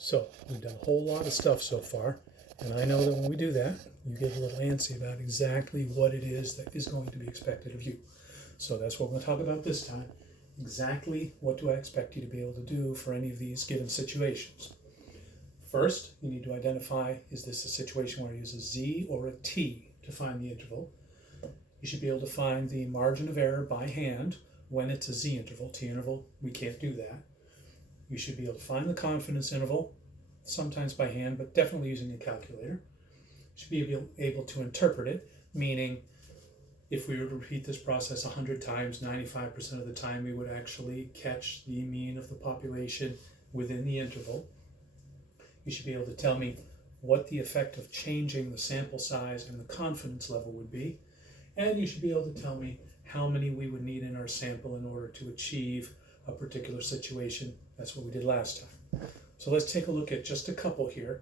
So we've done a whole lot of stuff so far, and I know that when we do that, you get a little antsy about exactly what it is that is going to be expected of you. So that's what we're going to talk about this time. Exactly what do I expect you to be able to do for any of these given situations. First, you need to identify, is this a situation where I use a z or a t to find the interval? You should be able to find the margin of error by hand when it's a z interval. T interval, we can't do that. You should be able to find the confidence interval, sometimes by hand, but definitely using a calculator. You should be able to interpret it, meaning if we were to repeat this process 100 times, 95% of the time we would actually catch the mean of the population within the interval. You should be able to tell me what the effect of changing the sample size and the confidence level would be. And you should be able to tell me how many we would need in our sample in order to achieve a particular situation. That's what we did last time. So let's take a look at just a couple here.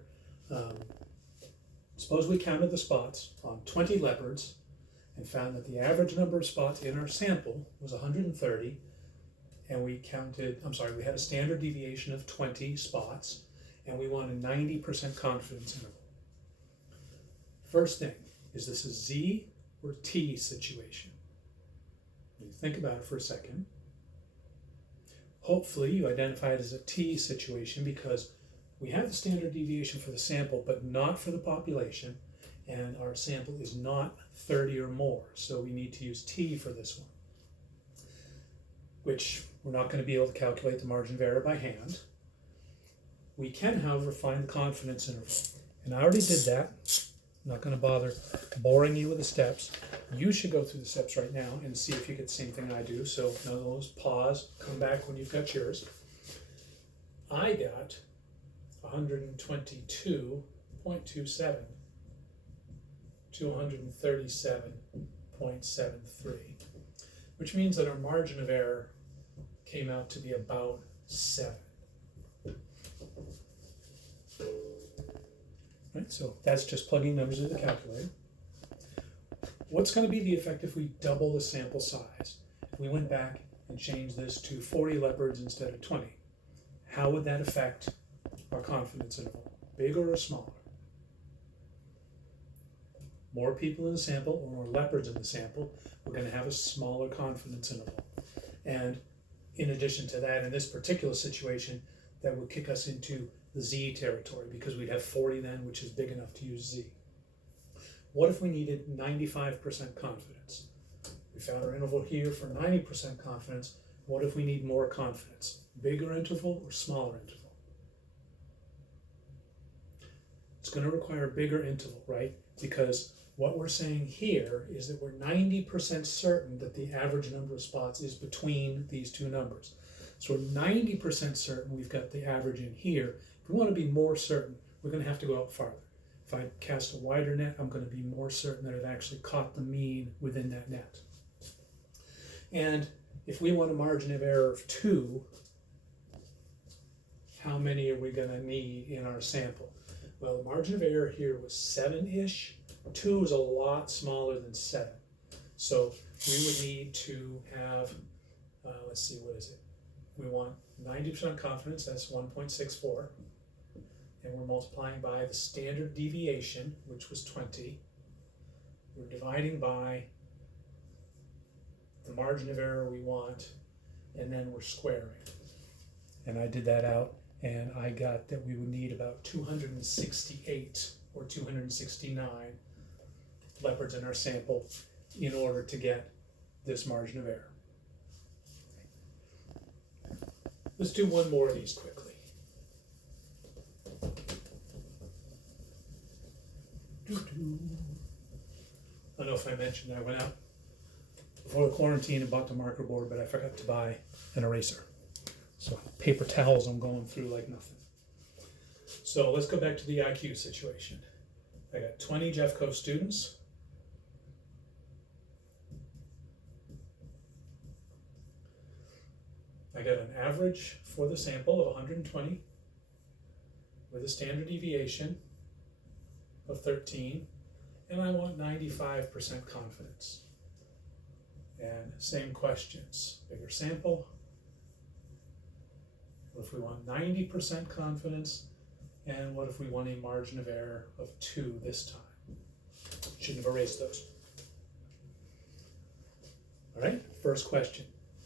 Suppose we counted the spots on 20 leopards and found that the average number of spots in our sample was 130, and we had a standard deviation of 20 spots, and we want a 90% confidence interval. First thing, is this a Z or T situation? When you think about it for a second, hopefully you identify it as a T situation because we have the standard deviation for the sample, but not for the population, and our sample is not 30 or more, so we need to use T for this one, which we're not going to be able to calculate the margin of error by hand. We can, however, find the confidence interval, and I already did that. I'm not going to bother boring you with the steps. You should go through the steps right now and see if you get the same thing I do. So none of those, pause, come back when you've got yours. I got 122.27 to 137.73, which means that our margin of error came out to be about 7. Right, so that's just plugging numbers into the calculator. What's going to be the effect if we double the sample size? If we went back and changed this to 40 leopards instead of 20, how would that affect our confidence interval? Bigger or smaller? More people in the sample or more leopards in the sample, we're going to have a smaller confidence interval. And in addition to that, in this particular situation, that would kick us into the Z territory because we'd have 40 then, which is big enough to use Z. What if we needed 95% confidence? We found our interval here for 90% confidence. What if we need more confidence? Bigger interval or smaller interval? It's going to require a bigger interval, right? Because what we're saying here is that we're 90% certain that the average number of spots is between these two numbers. So we're 90% certain we've got the average in here. If we want to be more certain, we're going to have to go out farther. If I cast a wider net, I'm going to be more certain that it actually caught the mean within that net. And if we want a margin of error of 2, how many are we going to need in our sample? Well, the margin of error here was 7-ish. 2 is a lot smaller than 7. So we would need to have, let's see, what is it? We want 90% confidence, that's 1.64. And we're multiplying by the standard deviation, which was 20. We're dividing by the margin of error we want, and then we're squaring. And I did that out, and I got that we would need about 268 or 269 leopards in our sample in order to get this margin of error. Let's do one more of these quickly. I don't know if I mentioned I went out before the quarantine and bought the marker board, but I forgot to buy an eraser. So paper towels I'm going through like nothing. So let's go back to the IQ situation. I got 20 Jeffco students. I got an average for the sample of 120 with a standard deviation of 13, and I want 95% confidence. And same questions, bigger sample. If we want 90% confidence, And what if we want a margin of error of 2 this time? Shouldn't have erased those. All right, first question.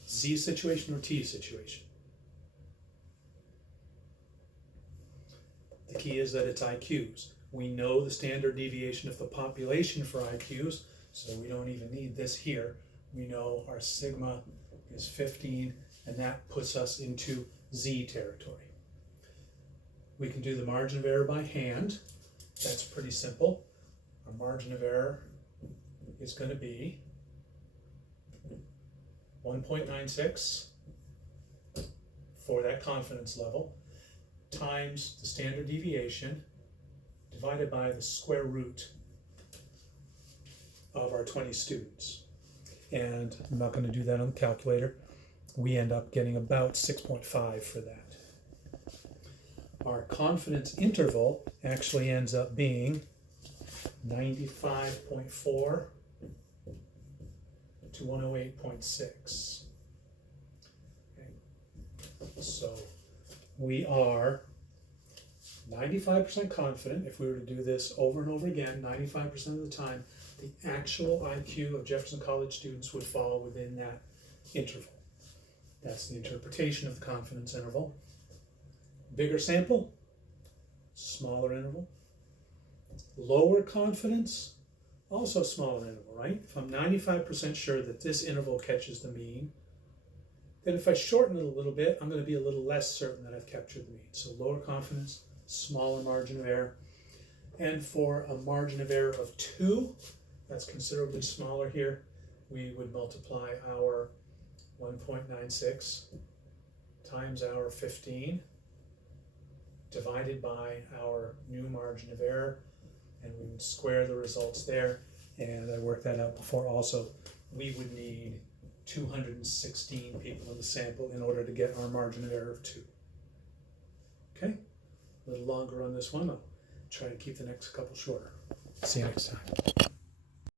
Z situation or T situation? The key is that it's IQs. We know the standard deviation of the population for IQs, so we don't even need this here. We know our sigma is 15, and that puts us into Z territory. We can do the margin of error by hand. That's pretty simple. Our margin of error is going to be 1.96 for that confidence level times the standard deviation divided by the square root of our 20 students. And I'm not going to do that on the calculator. We end up getting about 6.5 for that. Our confidence interval actually ends up being 95.4 to 108.6. Okay. So we are 95% confident, if we were to do this over and over again, 95% of the time, the actual IQ of Jefferson College students would fall within that interval. That's the interpretation of the confidence interval. Bigger sample, smaller interval. Lower confidence, also smaller interval, right? If I'm 95% sure that this interval catches the mean, then if I shorten it a little bit, I'm going to be a little less certain that I've captured the mean. So lower confidence, smaller margin of error. And for a margin of error of 2, that's considerably smaller here, we would multiply our 1.96 times our 15 divided by our new margin of error, and we would square the results there. And I worked that out before also. We would need 216 people in the sample in order to get our margin of error of 2. Okay, a little longer on this one. I'll try to keep the next couple shorter. See you next time.